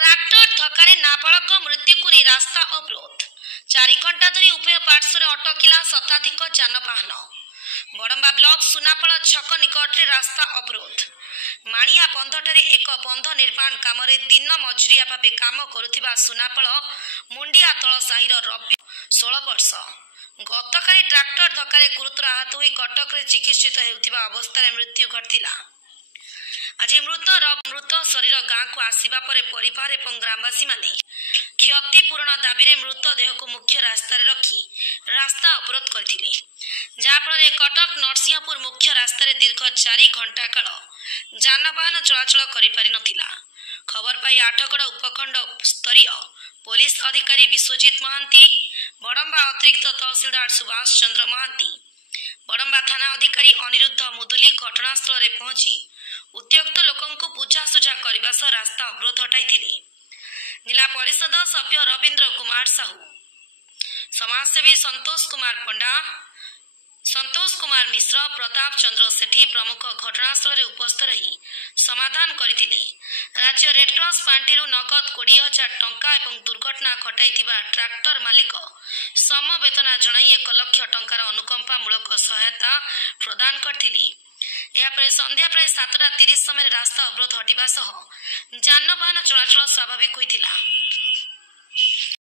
Tractor धक्का नाबालक मृत्यु को नहीं रास्ता अवरोध 4 घंटा धरी उभय पार्श्वर अटकिला शताधिक जानवाहन। बड़म्बा ब्लॉक सुनापड़ा छक निकट में रास्ता अवरोध। माणिया बंधठारे एक बंध निर्माण काम दिन मजुरिया भाव काम करुथिबा सुनापड़ मुंडिया तल साहिर रवि 16 वर्ष गतकाली ट्रैक्टर धक्का गुरुतर आहत होई कटक रे चिकित्सित हेउथिबा अवस्था मृत्यु घटिला। आज मृत शरीर गाँ को आसिबा परे परिवार एवं ग्रामवासी माने क्षतिपूरण दाबी मृतदेह को मुख्य रास्ता रखी रास्ता अवरोध करथिले, जहाँफल कटक नरसिंहपुर मुख्य रास्ता दीर्घ 4 घंटा काल जानवाहन चलाचल कर। खबर पाई आठगड़ उपखंड स्तरीय पुलिस अधिकारी विश्वजित महांती, बड़म्बा अतिरिक्त तहसीलदार सुभाष चंद्र महांती, बड़म्बा थाना अधिकारी अनिरुद्ध मुदुली घटनास्थल में पहुंची उत्त्यक्त लोकंकु बुझासुझा करने सह रास्ता अवरोध हटाई। जिला परिषद सभ्य रवींद्र कुमार साहू, समाजसेवी संतोष कुमार पंडा, संतोष कुमार मिश्र, प्रताप चंद्र सेठी प्रमुख घटनास्थल में उपस्थित रही समाधान करथिले। राज्य रेडक्रॉस पांठी नगद 20,000 टंका एवं दुर्घटना घटाई ट्रैक्टर मालिक समवेतना जणाई 1 लाख टंकार अनुकंपामूलक सहायता प्रदान करथिले। यापर संध्या प्राय 7:30 समय रास्ता अवरोध हटिबा सह जानवाहन चलाचल स्वाभाविक होइथिला।